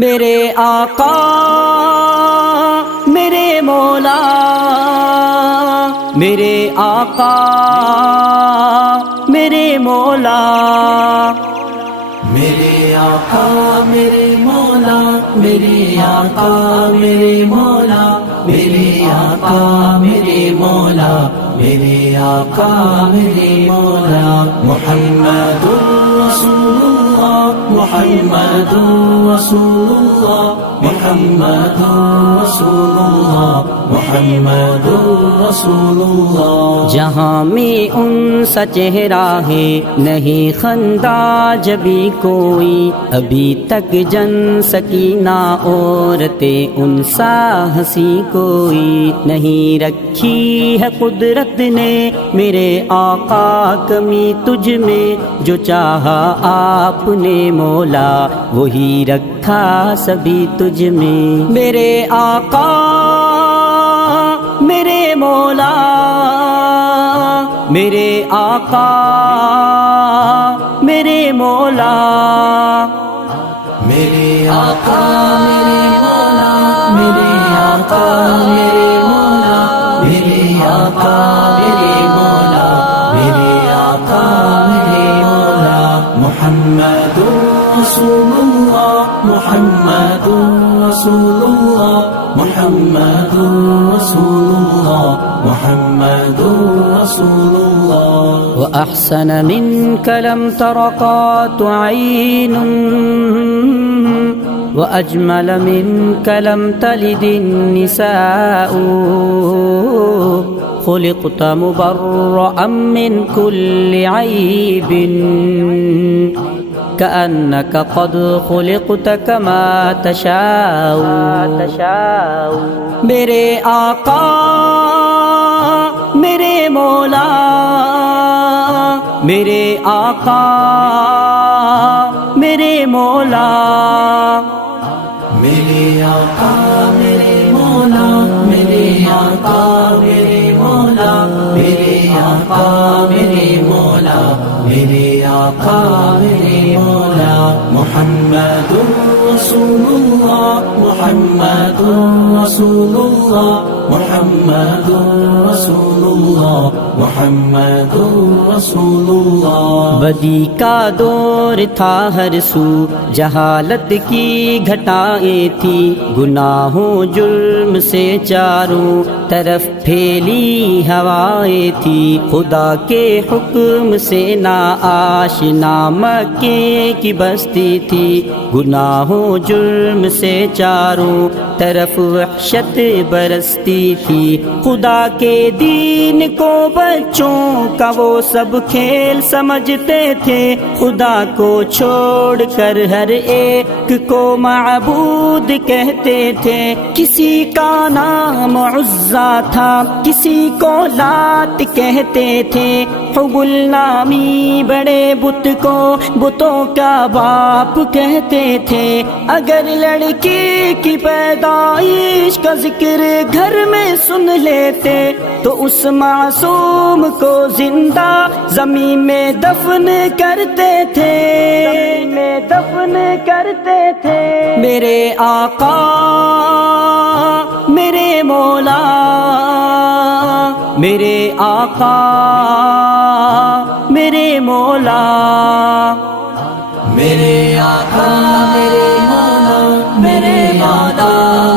میرے آقا میرے مولا، میرے آقا میرے مولا، میرے آقا میرے مولا، میرے آقا میرے مولا، میرے آقا میرے مولا، میرے آقا میرے مولا، محمد رسول اللہ، محمد رسول اللہ، محمد رسول اللہ، محمد رسول اللہ۔ جہاں میں ان سا چہرہ ہے نہیں خندہ جبھی کوئی، ابھی تک جن سکینہ عورتیں ان سا ہنسی کوئی نہیں، رکھی ہے قدرت نے میرے آقا کمی تجھ میں، جو چاہا آپ نے مولا وہی رکھا سبھی تجھ میں۔ میرے آقا میرے مولا، میرے آقا میرے مولا، میرے آقا میرے مولا، میرے آقا میرے مولا، میرے آقا میرے مولا، میرے آقا میرے مولا، محمد رسول اللہ، محمد رسول اللہ، محمد رسول اللہ، محمد رسول اللہ۔ وأحسن منك لم تر قط عين، وأجمل منك لم تلد النساء، خلقت مبرأ من كل عيب، كأنك قد خلقت كما تشاء۔ میرے آقا میرے مولا، میرے آقا میرے مولا، میرے آقا میرے مولا، میرے آقا میرے مولا، میرے آقا میرے مولا، میرے آقا میرے مولا، محمد رسول اللہ، محمد رسول اللہ، محمد رسول اللہ، محمد رسول اللہ۔ بدی کا دور تھا ہر سو، جہالت کی گھٹائیں تھی، گناہوں جرم سے چاروں طرف پھیلی ہوائیں تھی، خدا کے حکم سے نا آشنا مکے کی بستی تھی، گناہوں جرم سے چاروں طرف وحشت برستی تھی، خدا کے دین کو بچوں کا وہ سب کھیل سمجھتے تھے، خدا کو چھوڑ کر ہر ایک کو معبود کہتے تھے، کسی کا نام عزا تھا کسی کو لات کہتے تھے، حبل نامی بڑے بت کو بتوں کا باپ کہتے تھے، اگر لڑکی کی پیدائش کا ذکر گھر میں سن لیتے تو اس معصوم کو زندہ زمین میں دفن کرتے تھے، زمین میں دفن کرتے تھے۔ میرے آقا میرے مولا، میرے آقا میرے مولا، میرے آقا میرے مولا، میرے آقا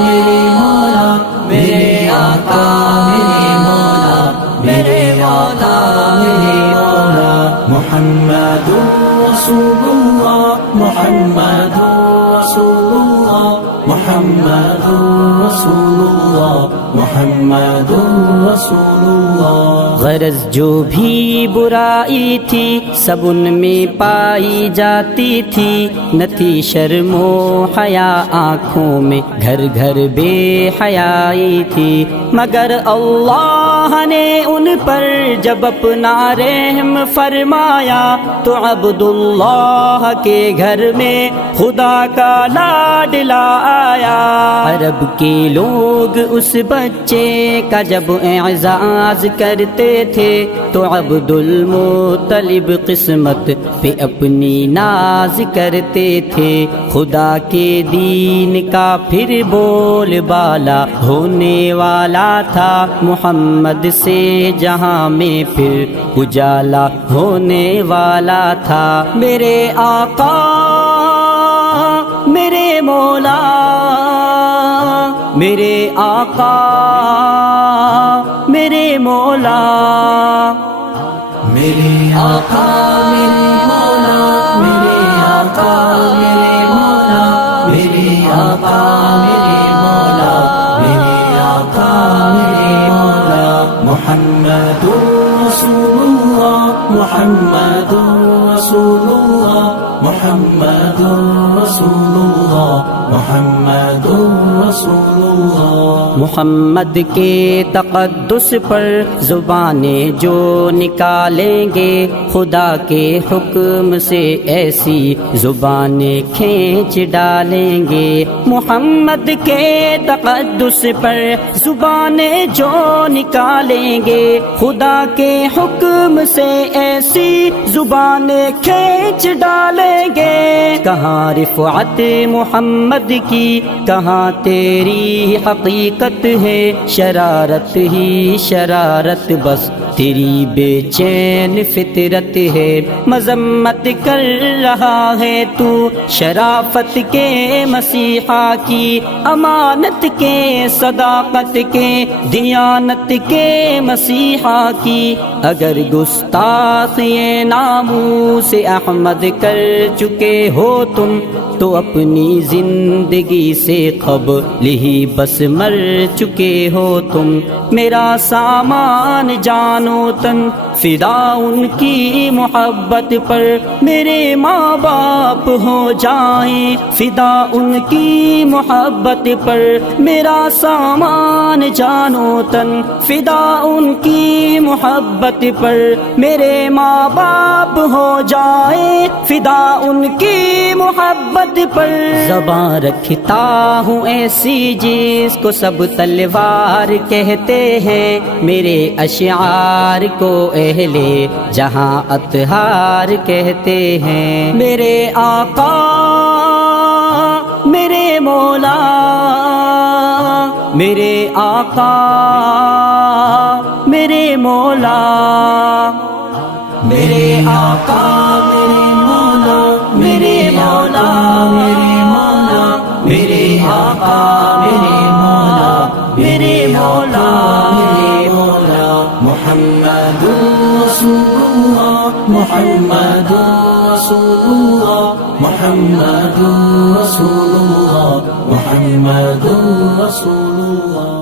میرے مولا، میرے آقا میرے مولا، میرے آقا میرے مولا، محمد رسول اللہ، محمد رسول اللہ، محمد رسول اللہ، محمد رسول اللہ۔ غرض جو بھی برائی تھی سب ان میں پائی جاتی تھی، نہ تھی شرم و حیا آنکھوں میں، گھر گھر بے حیائی تھی، مگر اللہ نے ان پر جب اپنا رحم فرمایا تو عبداللہ کے گھر میں خدا کا لاڈلا آیا۔ عرب کے لوگ اس بچے کا جب اعزاز کرتے تھے تو عبد المطلب قسمت پہ اپنی ناز کرتے تھے۔ خدا کے دین کا پھر بول بالا ہونے والا تھا، محمد سے جہاں میں پھر اجالا ہونے والا تھا۔ میرے آقا میرے مولا، میرے آقا میرے مولا، میرے آقا میرے مولا، میرے آقا میرے مولا، میرے آقا میرے مولا، میرے آقا میرے مولا۔ محمد رسول اللہ، محمد رسول اللہ، محمد رسول اللہ، محمد رسول اللہ۔ محمد کے تقدس پر زبانیں جو نکالیں گے، خدا کے حکم سے ایسی زبانیں کھینچ ڈالیں گے۔ محمد کے تقدس پر زبانیں جو نکالیں گے، خدا کے حکم سے ایسی زبانیں کھینچ ڈالیں گے۔ کہاں رفعت محمد کی، کہاں تیری حقیقت ہے، شرارت ہی شرارت بس تیری بے چین فطرت ہے۔ مذمت کر رہا ہے تو شرافت کے مسیحا کی، امانت کے صداقت کے دیانت کے مسیحا کی۔ اگر گستاخ یہ ناموس احمد کر چکے ہو تم تو اپنی زندگی سے قبل ہی بس مر چکے ہو تم۔ میرا سامان جان و تن فدا ان کی محبت پر، میرے ماں باپ ہو جائیں فدا ان کی محبت پر۔ میرا سامان جان و تن فدا ان کی محبت پر، میرے ماں باپ ہو جائیں فدا ان کی محبت پر۔ زباں رکھتا ہوں ایسی جس کو سب تلوار کہتے ہیں، میرے اشعار کو اہل جہاں اطہار کہتے ہیں۔ میرے آقا میرے مولا، میرے آقا میرے مولا، میرے آقا میرے مولا، میرے مولا میرے مولا، میرے آقا میرے مولا، میرے مولا میرے مولا۔ محمد رسول اللہ، محمد رسول اللہ، محمد رسول اللہ، محمد رسول اللہ۔